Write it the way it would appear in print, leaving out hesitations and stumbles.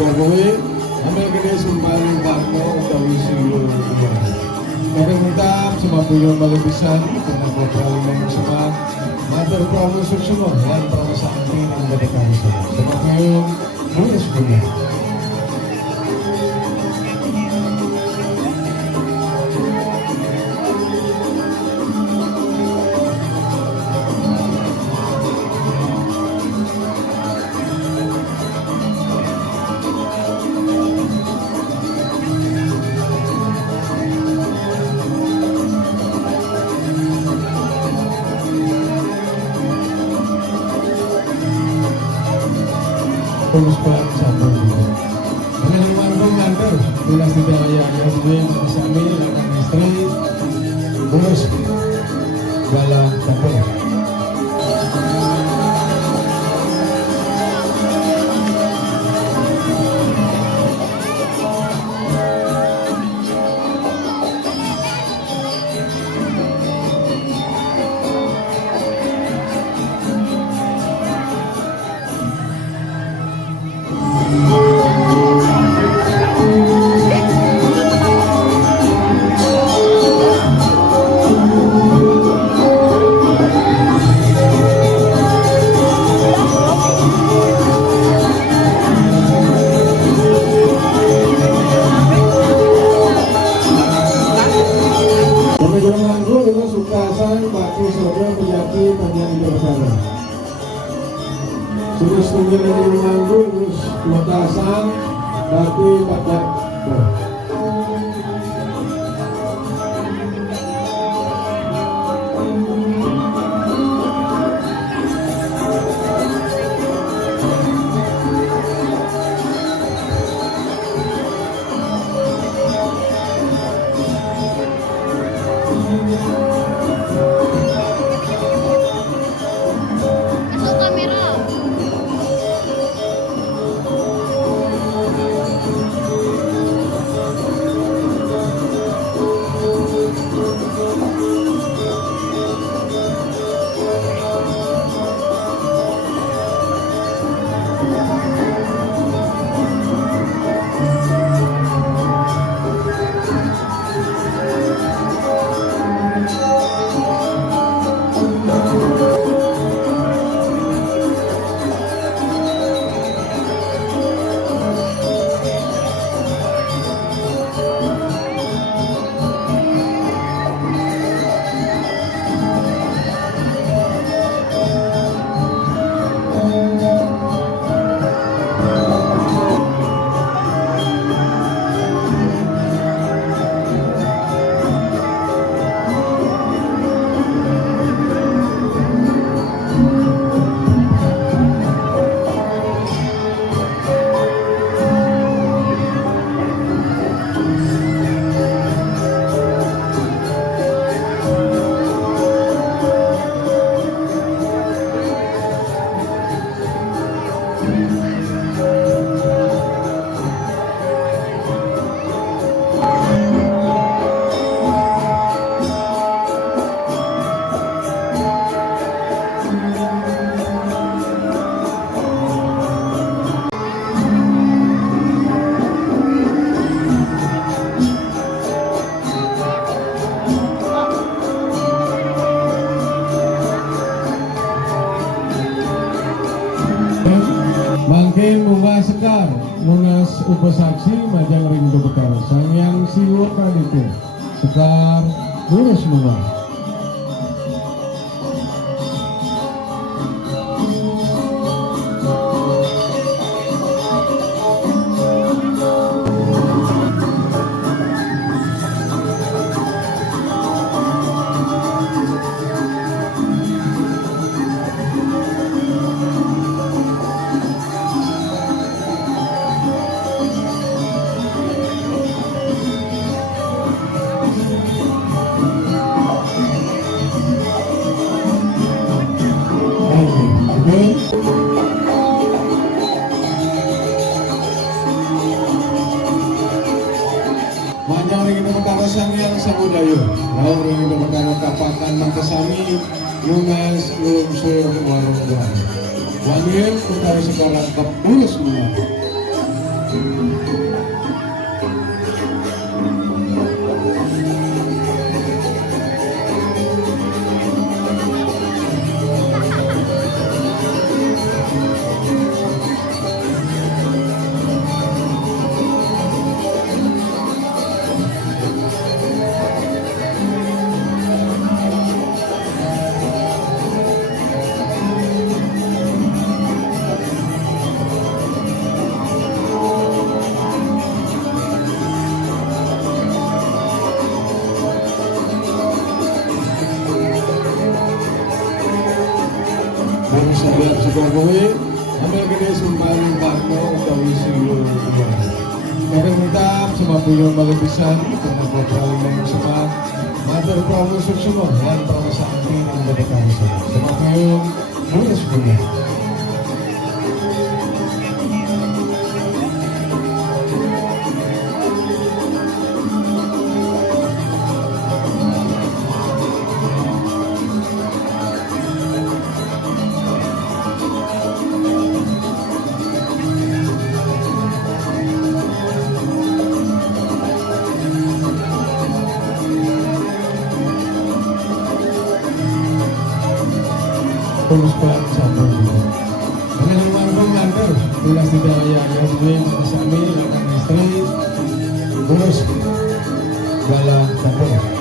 Jokowi ambil gede sumbangan Parno utawi singgul dua. Kami minta semua beliau balik pisan karena bakal semangat matur pramu suksuma dan pramu sakti yang berdekat semua. Semua beliau mulai sebelumnya. Terus pelan sambung juga. Dengan manggung lantar, bila tidak yang yang bersama akan istri, terus dalam kapal. Terus tunggu dari manggung terus matasan tapi padat. Mangke Munggah Sekar Munas Upasaksi Majang Rindu Bekal Sangyang Siwa Praditya Sekar Munas Munggah. Manjang ring itu perkara sangyang sabudayo. Lalu ring itu perkara kapakan mangkesami Yumas Lumsur Warung. Wangin perkara sekarang kepulus semua. Kung sabihan sa gagawin, ambil gede sumbangan bakno utawi siyo uwan. Kakangutap sa mapuyong malapisan, kung nagpapral ng sama, mother promise of sunod, yan para sa akin ang babatasa. Sa mapuyong, bukas ko na. Terus pelan satu. Dengan lima orang lantar, tulas tidak yang lain suami, anak istri, urus bala kapal.